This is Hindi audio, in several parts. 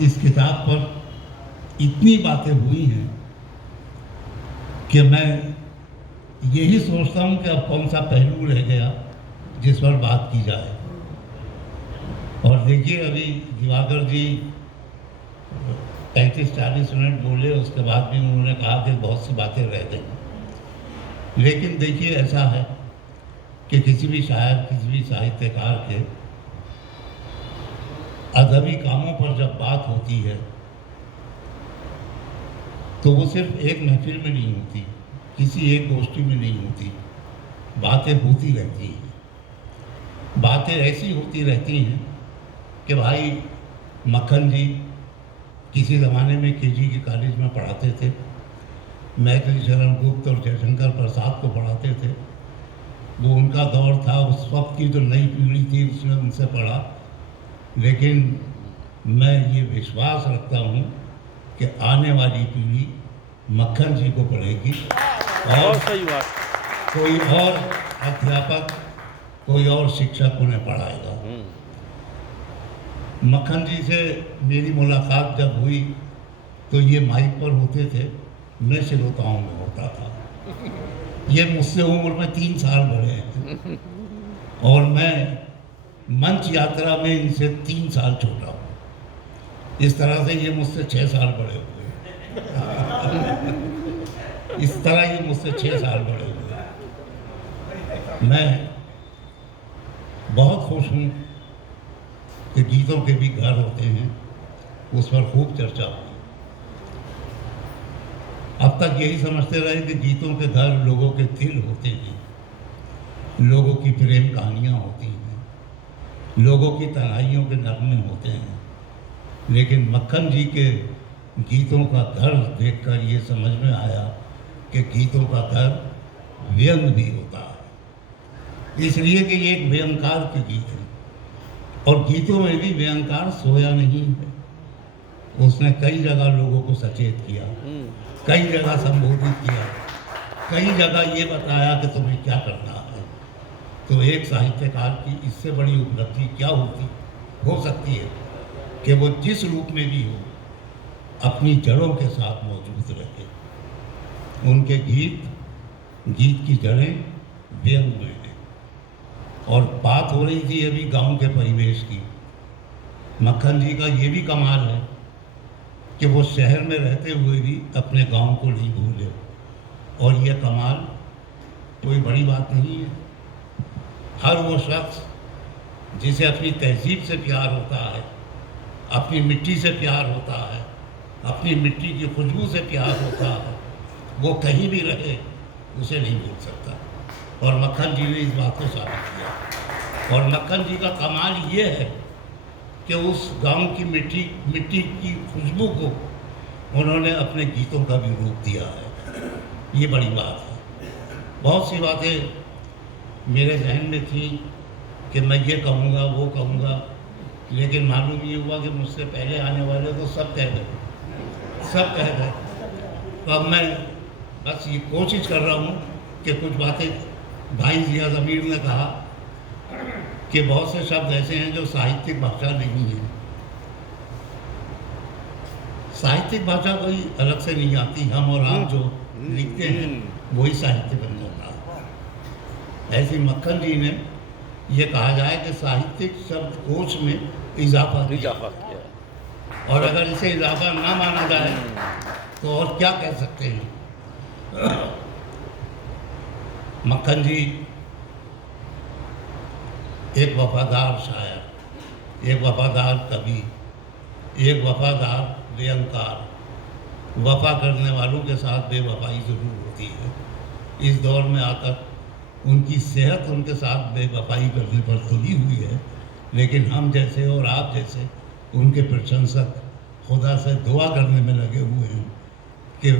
इस किताब पर इतनी बातें हुई हैं कि मैं यही सोचता हूँ कि अब कौन सा पहलू रह गया जिस पर बात की जाए। और देखिए, अभी दिवाकर जी 35-40 मिनट बोले, उसके बाद भी उन्होंने कहा कि बहुत सी बातें रह गई। लेकिन देखिए, ऐसा है कि किसी भी शायर, किसी भी साहित्यकार के अदबी कामों पर जब बात होती है तो वो सिर्फ एक महफिल में नहीं होती, किसी एक गोष्ठी में नहीं होती, बातें होती रहती हैं। बातें ऐसी होती रहती हैं कि भाई मक्खन जी किसी ज़माने में केजी के कॉलेज में पढ़ाते थे, मैथिली शरण गुप्त और जयशंकर प्रसाद को पढ़ाते थे। वो उनका दौर था, उस वक्त की जो नई पीढ़ी थी उसने उनसे पढ़ा। लेकिन मैं ये विश्वास रखता हूँ कि आने वाली पीढ़ी मक्खन जी को पढ़ेगी और सही बात, कोई और अध्यापक, कोई और शिक्षक उन्हें पढ़ाएगा। मक्खन जी से मेरी मुलाकात जब हुई तो ये माइक पर होते थे, मैं श्रोताओं में होता था। ये मुझसे उम्र में 3 साल बड़े हैं और मैं मंच यात्रा में इनसे 3 साल छोटा हूँ। इस तरह से ये मुझसे 6 साल बड़े हुए। इस तरह ये मुझसे 6 साल बड़े हुए। मैं बहुत खुश हूँ कि गीतों के भी घर होते हैं, उस पर खूब चर्चा हुई। अब तक यही समझते रहे कि गीतों के घर लोगों के दिल होते हैं, लोगों की प्रेम कहानियाँ होती हैं, लोगों की तन्हाइयों के नगमे होते हैं। लेकिन मक्खन जी के गीतों का घर देखकर ये समझ में आया कि गीतों का घर व्यंग भी होता है, इसलिए कि ये एक व्यंगकार के गीत हैं। और गीतों में भी व्यंगकार सोया नहीं है, उसने कई जगह लोगों को सचेत किया, कई जगह संबोधित किया, कई जगह ये बताया कि तुम्हें क्या करना है। तो एक साहित्यकार की इससे बड़ी उपलब्धि क्या हो सकती है कि वो जिस रूप में भी हो अपनी जड़ों के साथ मौजूद रहे। उनके गीत की जड़ें व्यंग में हैं। और बात हो रही थी अभी गांव के परिवेश की। मक्खन जी का ये भी कमाल है कि वो शहर में रहते हुए भी अपने गांव को नहीं भूले। और ये कमाल कोई बड़ी बात नहीं है। हर वो शख्स जिसे अपनी तहजीब से प्यार होता है, अपनी मिट्टी से प्यार होता है, अपनी मिट्टी की खुशबू से प्यार होता है, वो कहीं भी रहे उसे नहीं भूल सकता। और मक्खन जी ने इस बात को साबित किया। और मक्खन जी का कमाल ये है कि उस गांव की मिट्टी की खुशबू को उन्होंने अपने गीतों का भी रूप दिया है। ये बड़ी बात है। बहुत सी बातें मेरे जहन में थी कि मैं ये कहूँगा, वो कहूँगा, लेकिन मालूम ये हुआ कि मुझसे पहले आने वाले तो सब कह गए। तो अब मैं बस ये कोशिश कर रहा हूँ कि कुछ बातें, भाई जिया ज़मीर ने कहा कि बहुत से शब्द ऐसे हैं जो साहित्यिक भाषा नहीं है। साहित्यिक भाषा कोई अलग से नहीं आती, हम और आप जो लिखते हैं वही साहित्य बन जाता है। ऐसे मक्खन जी ने ये कहा जाए कि साहित्यिक शब्दकोश में इजाफा किया। और अगर इसे इजाफा ना माना जाए तो और क्या कह सकते हैं। मक्खन जी एक वफादार शायर, एक वफादार कवि, एक वफादार व्यंगकार। वफा करने वालों के साथ बेवफाई ज़रूर होती है। इस दौर में आकर उनकी सेहत उनके साथ बेवफाई करने पर तुली हुई है, लेकिन हम जैसे और आप जैसे उनके प्रशंसक खुदा से दुआ करने में लगे हुए हैं कि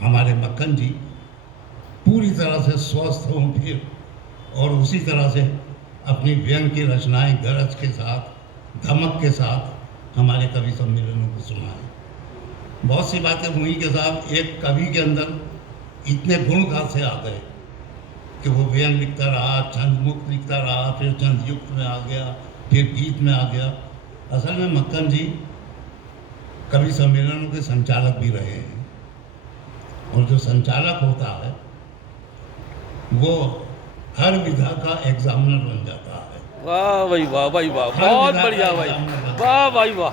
हमारे मक्खन जी पूरी तरह से स्वस्थ हों फिर, और उसी तरह से अपनी व्यंग की रचनाएं गरज के साथ, धमक के साथ हमारे कवि सम्मेलनों को सुनाएं। बहुत सी बातें हुई कि साहब एक कवि के अंदर इतने गुण कहाँ से आ गए कि वो व्यंग लिखता रहा, छंद मुक्त लिखता रहा, फिर छंद युक्त में आ गया, फिर गीत में आ गया। असल में मक्खन जी कवि सम्मेलनों के संचालक भी रहे हैं। और जो संचालक होता है वो हर विधा का एग्जामिनर बन जाता है। वाह भाई वाह भाई वाह, हर बहुत विधा का बढ़िया भाई, एग्जामिनर बनता वाह भाई वाह,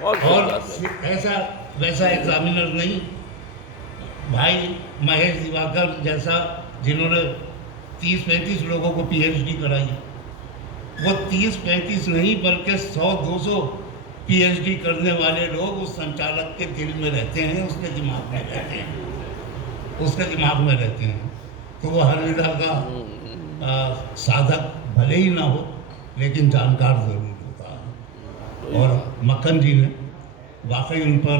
बहुत है। और सुंदर। ऐसा वैसा एग्जामिनर नहीं, भाई महेश दिवाकर जैसा जिन्होंने 30-35 लोगों को पीएचडी कराई, वो 30-35 नहीं बल्कि 100-200 पीएचडी करने वाले लोग उस संचालक के दिल में रहते हैं, उसके दिमाग में रहते हैं, उसके दिमाग में रहते हैं। तो वो हर विधा का साधक भले ही ना हो लेकिन जानकार ज़रूर होता है। और मक्खन जी ने वाकई उन पर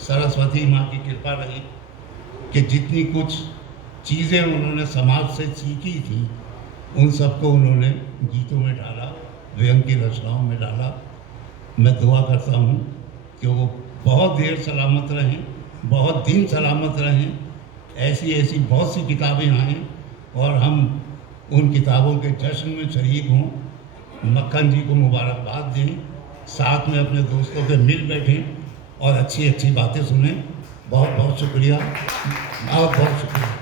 सरस्वती माँ की कृपा रही कि जितनी कुछ चीज़ें उन्होंने समाज से सीखी थी उन सबको उन्होंने गीतों में डाला, व्यंग की रचनाओं में डाला। मैं दुआ करता हूँ कि वो बहुत देर सलामत रहें, बहुत दिन सलामत रहें, ऐसी ऐसी बहुत सी किताबें आएँ और हम उन किताबों के जश्न में शरीक हों, मक्खन जी को मुबारकबाद दें, साथ में अपने दोस्तों के मिल बैठें और अच्छी अच्छी बातें सुनें। बहुत बहुत शुक्रिया, बहुत बहुत शुक्रिया।